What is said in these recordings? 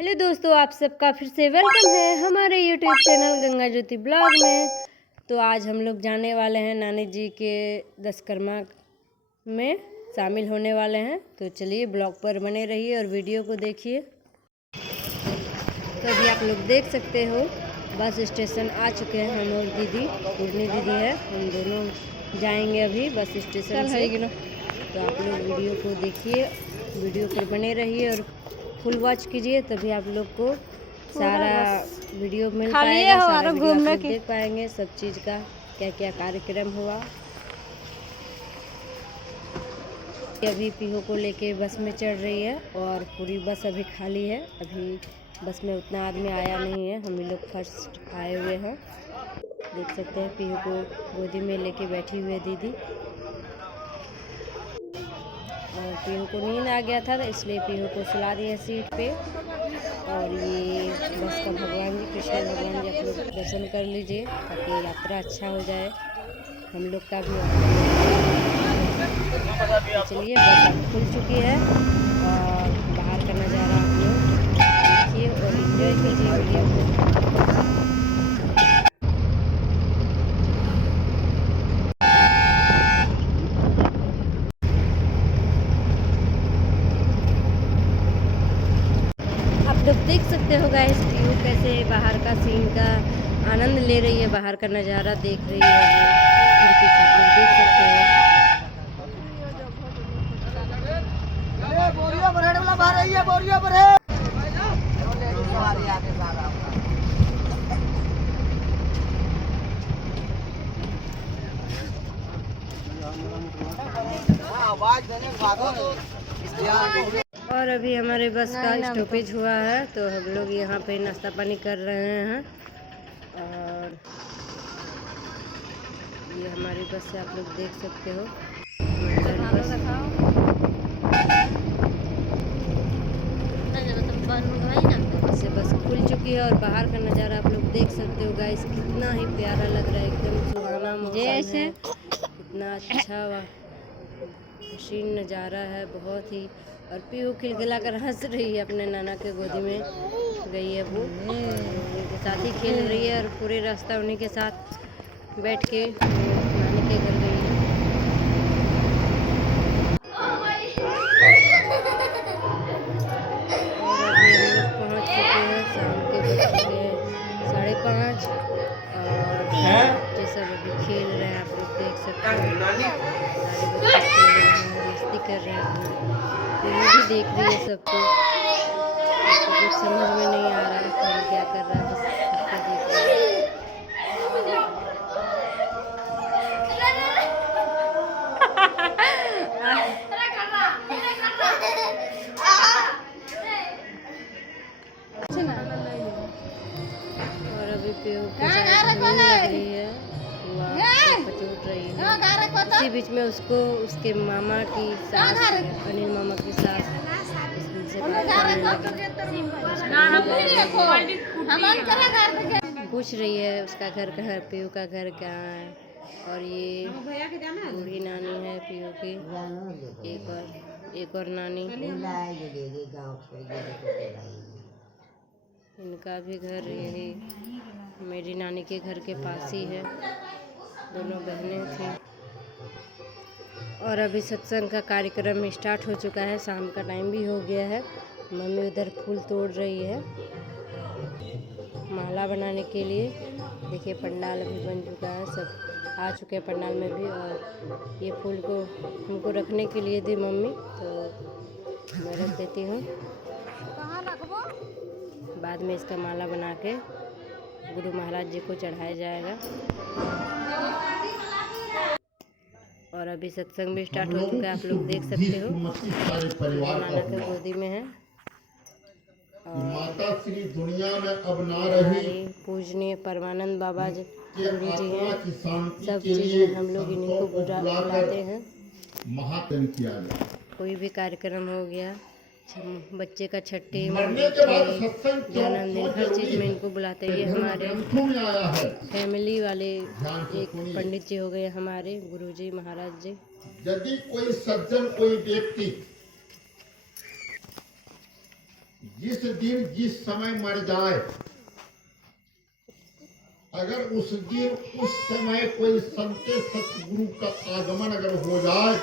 Hello दोस्तों, आप सबका फिर से वेलकम है हमारे यूट्यूब चैनल गंगा ज्योति ब्लॉग में। तो आज हम लोग जाने वाले हैं नानी जी के दशकर्मा में शामिल होने वाले हैं। तो चलिए ब्लॉग पर बने रहिए और वीडियो को देखिए। तो अभी आप लोग देख सकते हो बस स्टेशन आ चुके हैं हम और दीदी, पूर्णी दीदी है, हम दोनों जाएंगे अभी बस स्टेशन से। तो आप लोग वीडियो को देखिए, वीडियो पर बने रहिए और फुल वॉच कीजिए, तभी आप लोग को सारा वीडियो मिल पाएगा, सारा वीडियो आप लोग देख पाएंगे, सब चीज़ का क्या क्या कार्यक्रम हुआ। अभी पीहू को लेके बस में चढ़ रही है और पूरी बस अभी खाली है। अभी बस में उतना आदमी आया नहीं है, हम लोग फर्स्ट आए हुए हैं। देख सकते हैं पीहू को गोदी में लेके बैठी हुई है दीदी। और पीहू को नींद आ गया था, इसलिए पीहू को सुला दिया सीट पे। और ये बस का भगवान जी, कृष्ण भगवान जी, आप लोग दर्शन कर लीजिए ताकि यात्रा अच्छा हो जाए, हम लोग का भी। तो चलिए बस अब खुल चुकी है और बाहर का नज़ारा आप लोग देखिए और एंजॉय कीजिए वीडियो को। आप लोग देख सकते हो गाइस व्यू कैसे बाहर का सीन का आनंद ले रही है, बाहर का नज़ारा देख रही है। आप लोग देख सकते हो। और अभी हमारे बस का स्टॉपेज हुआ है, तो हम लोग यहाँ पे नाश्ता पानी कर रहे हैं। और ये हमारी बस है, आप लोग देख सकते हो। से बस खुल चुकी है और बाहर का नज़ारा आप लोग देख सकते हो गाइस, कितना ही प्यारा लग रहा है, एकदम सुहाना मौसम है, इतना अच्छा हसीन नज़ारा है बहुत ही। और पीहू खिलखिला कर हंस रही है, अपने नाना के गोदी में गई है, वो उनके साथ ही खेल रही है और पूरे रास्ता उन्हीं के साथ बैठ के नानी के घर गई है। और अभी हम लोग पहुँच चुके हैं, शाम के बज चुके हैं 5:30 और बच्चे सब अभी खेल रहे हैं, आप लोग देख सकते हैं। सारे बच्चे खेल रहे हैं, मस्ती कर रहे हैं, टीवी भी देख रही है सबको। कुछ समझ में नहीं आ रहा है कौन क्या कर रहा है, बस सबको देख रहा है। और अभी पीहू को नींद लग रही है, पचूट रही है। इसी बीच में उसको उसके मामा की सास, अनिल मामा की सास, पूछ रही है उसका घर कहाँ है, पीहू का घर कहाँ है। और ये बूढ़ी नानी है पीहू की, एक और नानी, इनका भी घर यही मेरी नानी के घर के पास ही है, दोनों बहनें थी। और अभी सत्संग का कार्यक्रम स्टार्ट हो चुका है, शाम का टाइम भी हो गया है। मम्मी उधर फूल तोड़ रही है माला बनाने के लिए। देखिए पंडाल अभी बन चुका है, सब आ चुके हैं पंडाल में भी। और ये फूल को हमको रखने के लिए दी मम्मी, तो मैं रख देती हूँ। बाद में इसका माला बना के गुरु महाराज जी को चढ़ाया जाएगा। और अभी सत्संग भी स्टार्ट हो चुका है, आप लोग देख सकते हो। नाना के गोदी में है और माता श्री दुनिया में अब ना रही, पूजनीय परमानंद बाबा जी गुरु जी हैं, सब चीज़ में हम लोग इन्हीं को बुलाते हैं। महात्म किया गया। कोई भी कार्यक्रम हो गया, बच्चे का छठी जन्मदिन, जन्मदिन, हर चीज़ में इनको बुलाते हैं। ये हमारे फैमिली वाले एक पंडित जी हो गए हमारे गुरुजी महाराज जी। यदि कोई सज्जन, कोई व्यक्ति जिस दिन जिस समय मर जाए, अगर उस दिन उस समय कोई संत सतगुरु का आगमन अगर हो जाए,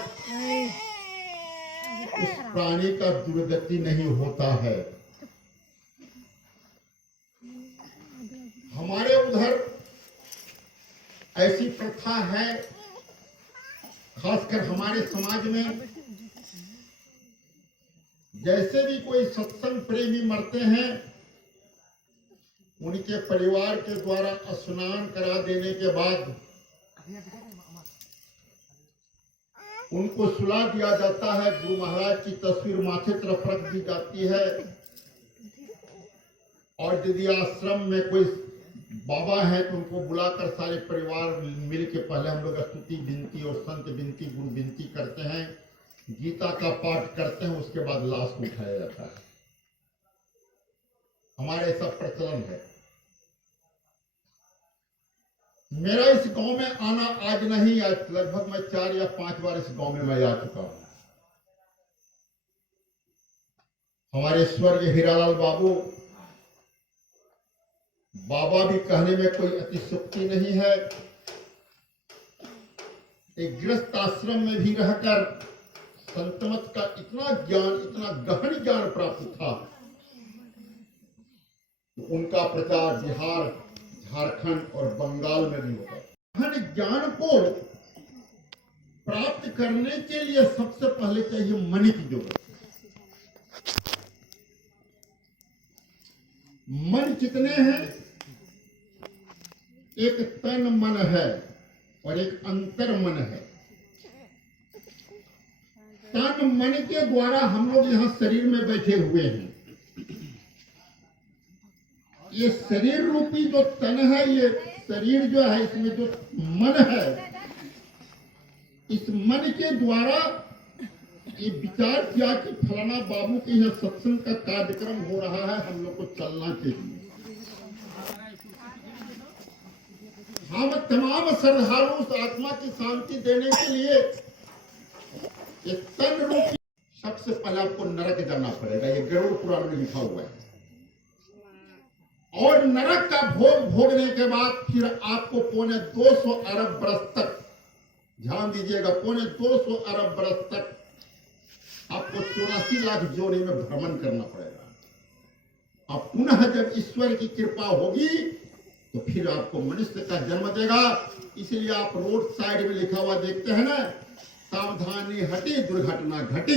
उस प्राणी का दुर्गति नहीं होता है। हमारे उधर ऐसी प्रथा है, खासकर हमारे समाज में, जैसे भी कोई सत्संग प्रेमी मरते हैं, उनके परिवार के द्वारा स्नान करा देने के बाद उनको सुला दिया जाता है। गुरु महाराज की तस्वीर माथे तरफ रख दी जाती है, और यदि आश्रम में कोई बाबा है तो उनको बुलाकर सारे परिवार मिल के पहले हम लोग स्तुति विनती और संत विनती गुरु विनती करते हैं, गीता का पाठ करते हैं, उसके बाद लाश को उठाया जाता है। हमारे ऐसा प्रचलन है। मेरा इस गांव में आना आज नहीं, आज लगभग मैं 4 या 5 बार इस गांव में मैं आ चुका हूं। हमारे स्वर्गीय हीरालाल बाबा भी कहने में कोई अतिशयोक्ति नहीं है। एक गृहस्थ आश्रम में भी रहकर संतमत का इतना ज्ञान, इतना गहन ज्ञान प्राप्त था, तो उनका प्रचार बिहार, झारखंड और बंगाल में भी होता है। गहन ज्ञान को प्राप्त करने के लिए सबसे पहले चाहिए मन की जरूरत। मन कितने हैं? एक तन मन है और एक अंतर मन है। तन मन के द्वारा हम लोग यहाँ शरीर में बैठे हुए हैं। ये शरीर रूपी जो तन है, ये शरीर जो है, इसमें जो मन है, इस मन के द्वारा ये विचार किया कि फलाना बाबू के यहाँ सत्संग का कार्यक्रम हो रहा है, हम लोग को चलना चाहिए। हम तमाम श्रद्धालु उस आत्मा की शांति देने के लिए एक तन रूपी, सबसे पहले आपको नरक जाना पड़ेगा। ये गरुड़ पुराण में लिखा हुआ है। और नरक का भोग भोगने के बाद फिर आपको 250 अरब बरस तक, ध्यान दीजिएगा, 250 अरब बरस तक आपको 84 लाख जोड़े में भ्रमण करना पड़ेगा। अब पुनः जब ईश्वर की कृपा होगी तो फिर आपको मनुष्य का जन्म देगा। इसलिए आप रोड साइड में लिखा हुआ देखते हैं ना, सावधानी हटी दुर्घटना घटी।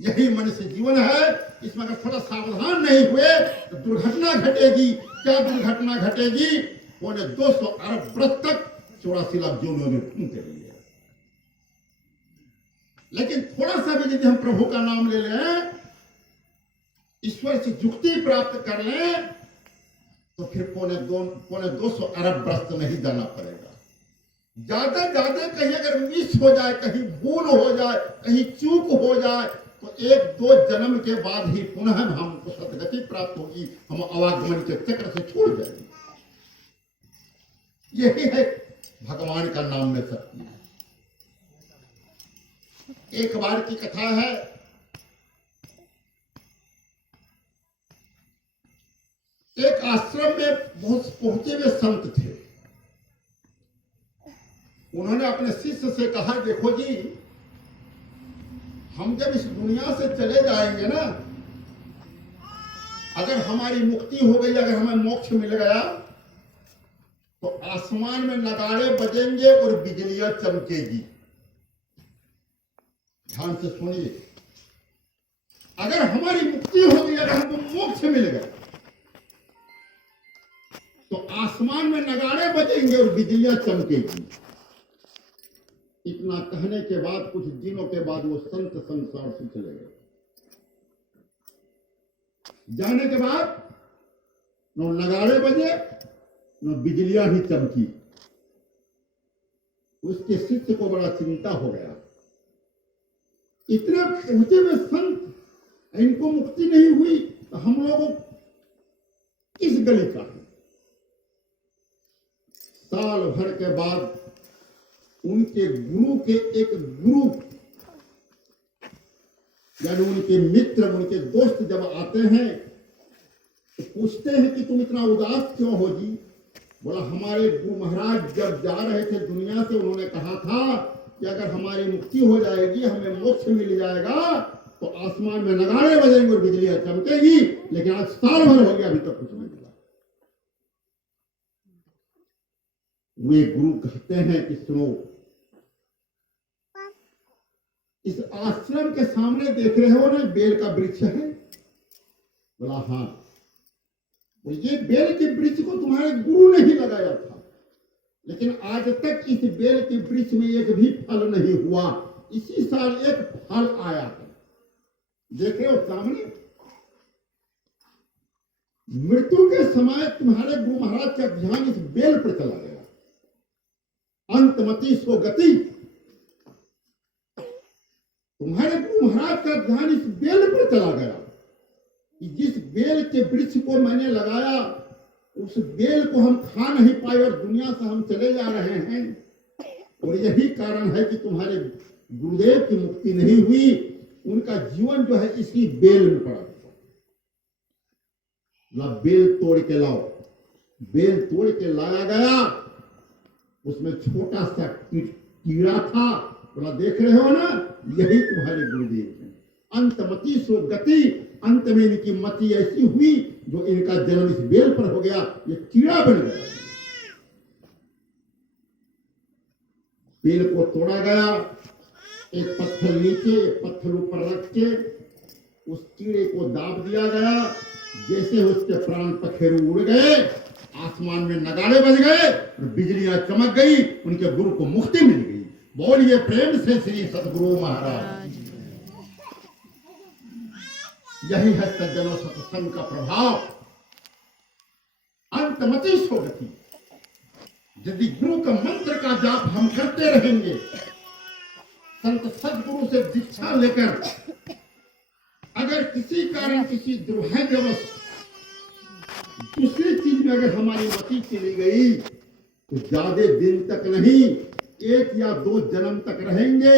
यही मनुष्य जीवन है। इसमें अगर थोड़ा सावधान नहीं हुए तो दुर्घटना घटेगी। क्या दुर्घटना घटेगी? 250 अरब बरस तक 84 लाख जोड़ों में घूमते रहिए। लेकिन थोड़ा सा भी यदि हम प्रभु का नाम ले लें, ईश्वर से जुक्ति प्राप्त कर लें, तो फिर 250 अरब बरस नहीं जाना पड़ेगा। ज्यादा कहीं अगर मिस हो जाए, कहीं भूल हो जाए, कहीं चूक हो जाए, तो 1-2 जन्म के बाद ही पुनः हमको सदगति प्राप्त होगी। हम आवागमन के चक्र से छोड़ जाएंगे। यही है भगवान का नाम में शक्ति। एक बार की कथा है, एक आश्रम में बहुत पहुंचे हुए संत थे। उन्होंने अपने शिष्य से कहा, देखो जी, हम जब इस दुनिया से चले जाएंगे ना, अगर हमारी मुक्ति हो गई, अगर हमें मोक्ष मिल गया, तो आसमान में नगाड़े बजेंगे और बिजलियां चमकेगी। ध्यान से सुनिए, अगर हमारी मुक्ति हो गई, अगर हमको मोक्ष मिल गया, तो आसमान में नगाड़े बजेंगे और बिजलियां चमकेगी। इतना कहने के बाद कुछ दिनों के बाद वो संत संसार से चले गए। जाने के बाद न नगाड़े बजे न बिजलियां ही चमकी। उसके शिष्य को बड़ा चिंता हो गया। इतने पहुंचे हुए संत, इनको मुक्ति नहीं हुई, तो हम लोगों किस गली का है? साल भर के बाद उनके गुरु के एक गुरु यानी उनके मित्र, उनके दोस्त जब आते हैं तो पूछते हैं कि तुम इतना उदास क्यों हो जी? बोला हमारे गुरु महाराज जब जा रहे थे दुनिया से, उन्होंने कहा था कि अगर हमारी मुक्ति हो जाएगी, हमें मोक्ष मिल जाएगा, तो आसमान में नगाड़े बजेंगे और बिजलियां चमकेगी। लेकिन आज साल भर हो गया, अभी तक कुछ नहीं मिला। वे गुरु कहते हैं कि सुनो, इस आश्रम के सामने देख रहे हो ना, बेल का वृक्ष है? बोला हाँ। वो ये बेल के वृक्ष को तुम्हारे गुरु ने ही लगाया था, लेकिन आज तक इस बेल के वृक्ष में एक भी फल नहीं हुआ। इसी साल एक फल आया था, देख रहे हो सामने। मृत्यु के समय तुम्हारे गुरु महाराज का ध्यान इस बेल पर चला गया। अंतमति सो गति, तुम्हारे गुरु महाराज का ध्यान इस बेल पर चला गया कि जिस बेल के वृक्ष को मैंने लगाया, उस बेल को हम खा नहीं पाए और दुनिया से हम चले जा रहे हैं। और यही कारण है कि तुम्हारे गुरुदेव की मुक्ति नहीं हुई। उनका जीवन जो है इसी बेल में पड़ा। बेल तोड़ के लाओ। बेल तोड़ के लाया गया, उसमें छोटा सा कीड़ा था। बोला देख रहे हो ना, यही तुम्हारे गुरुदेव हैं। अंतमति सो गति, अंत में इनकी मति ऐसी हुई जो इनका जन्म इस बेल पर हो गया, ये कीड़ा बन गया। बेल को तोड़ा गया, एक पत्थर नीचे एक पत्थर ऊपर रख के उस कीड़े को दाब दिया गया। जैसे उसके प्राण पखेरु उड़ गए, आसमान में नगाड़े बज गए, बिजलियां चमक गई, उनके गुरु को मुक्ति मिल गई। बोलिए प्रेम से श्री सद्गुरु महाराज। यही है सज्जनों सत्संग का प्रभाव। अंतमति सो गति। यदि गुरु का मंत्र का जाप हम करते रहेंगे, संत सदगुरु से दीक्षा लेकर, अगर किसी कारण किसी दुर्भाग्यवश दूसरी चीज में अगर हमारी मति चली गई, तो ज्यादा दिन तक नहीं, 1 या 2 जन्म तक रहेंगे।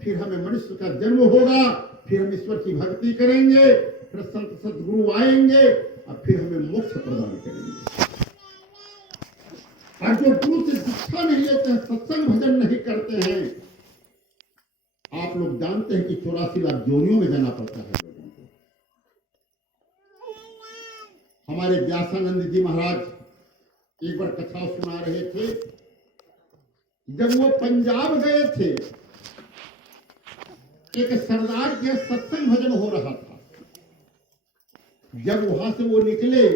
फिर हमें मनुष्य का जन्म होगा, फिर हम ईश्वर की भक्ति करेंगे, फिर संत सदगुरु आएंगे और फिर हमें मोक्ष प्रदान करेंगे। और जो गुरु से दीक्षा नहीं लेते हैं, सत्संग भजन नहीं करते हैं, आप लोग जानते हैं कि 84 लाख जोनियों में जाना पड़ता है लोगों को। हमारे व्यासानंद जी महाराज एक बार कथा सुना रहे थे। जब वो पंजाब गए थे, एक सरदार के सत्संग भजन हो रहा था। जब वहां से वो निकले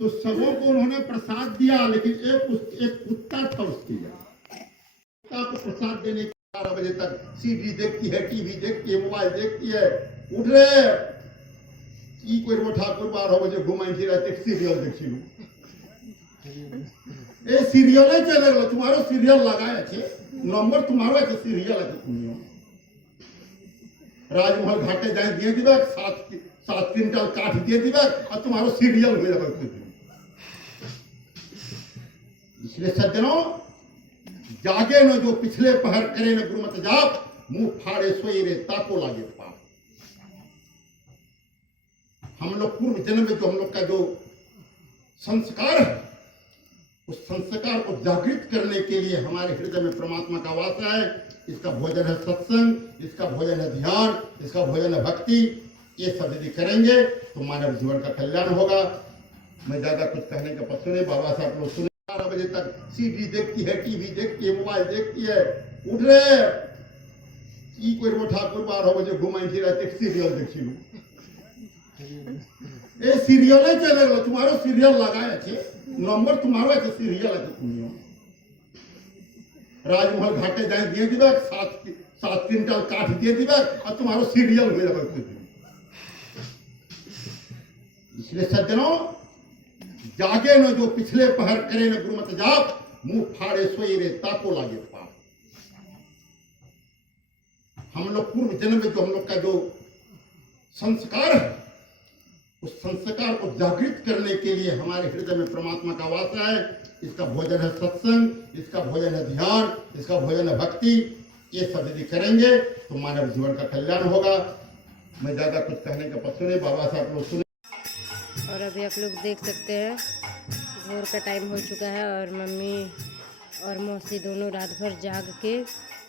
तो सबों को उन्होंने प्रसाद दिया, लेकिन एक कुत्ता था उसके यहाँ। कुत्ता को प्रसाद देने के 12 बजे तक सीडी देखती है, टीवी देखती है, मोबाइल देखती है। उठ रहे की कोई ठाकुर 12 बजे घुमाई सीरियल देखी लू। ए सीरियल चले गलो, तुम्हारो सीरियल लगाए छे, नंबर तुम्हारो है सीरियल है। तुम राजमहल घाटे जाए दिए दिवक 7 क्विंटल काठ दिए दिवक और तुम्हारो सीरियल हो जाए। इसलिए सज्जनों, जागे न जो पिछले पहर करे न गुरुमत जाप, मुंह फाड़े सोई रे ताको लागे पाप। हम लोग पूर्व जन्म में जो हम लोग का जो संस्कार है, उस संस्कार को जागृत करने के लिए हमारे हृदय में परमात्मा का वास है। इसका भोजन है सत्संग, इसका भोजन है ध्यान, इसका भोजन है भक्ति। ये सब यदि करेंगे तो मानव जीवन का कल्याण होगा। मैं ज्यादा कुछ कहने का पक्ष नहीं। बाबा साहब लोग सुने 12 बजे तक सीडी देखती है, टीवी देखती है, मोबाइल देखती है। उठ रहे की कोई ठाकुर 12 बजे घुमाई सीरियल देखी लू। ए सीरियल चले गलो, तुम्हारो सीरियल लगाए छे, नंबर तुम्हारो है सीरियल है। तुम राजमहल घाटे जाए दिए दिवक 7 क्विंटल काठ दिए दिवक और तुम्हारो सीरियल हो जाए। इसलिए सज्जनों, जागे न जो पिछले पहर करे न गुरुमत जाप, मुंह फाड़े सोई रे ताको लागे पाप। हम लोग पूर्व जन्म में जो हम लोग का जो संस्कार है, उस संस्कार को जागृत करने के लिए हमारे हृदय में परमात्मा का वास है। इसका भोजन है सत्संग, इसका भोजन है ध्यान, इसका भोजन है भक्ति। ये सब यदि करेंगे तो मानव जीवन का कल्याण होगा। मैं ज़्यादा कुछ कहने का पक्ष नहीं, बाबा से आप लोग सुने। और अभी आप लोग देख सकते हैं भोर का टाइम हो चुका है और मम्मी और मौसी दोनों रात भर जाग के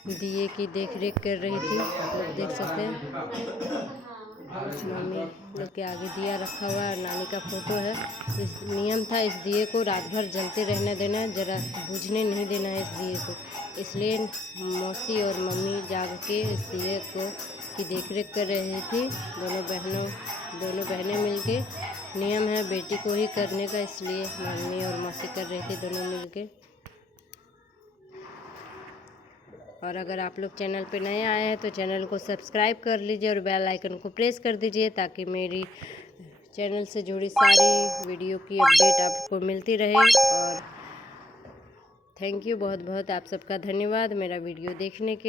दिए की देख रेख कर रही थी। आप लोग देख सकते हैं मम्मी लोग के आगे दिया रखा हुआ है, नानी का फोटो है। इस नियम था इस दिए को रात भर जलते रहने देना है, जरा बुझने नहीं देना है इस दिए को। इसलिए मौसी और मम्मी जाग के इस दिए को की देखरेख कर रही थी। दोनों बहनें मिलके, नियम है बेटी को ही करने का, इसलिए मम्मी और मौसी कर रही थी दोनों मिलके। और अगर आप लोग चैनल पे नए आए हैं तो चैनल को सब्सक्राइब कर लीजिए और बेल आइकन को प्रेस कर दीजिए, ताकि मेरी चैनल से जुड़ी सारी वीडियो की अपडेट आपको मिलती रहे। और थैंक यू, बहुत बहुत आप सबका धन्यवाद मेरा वीडियो देखने के।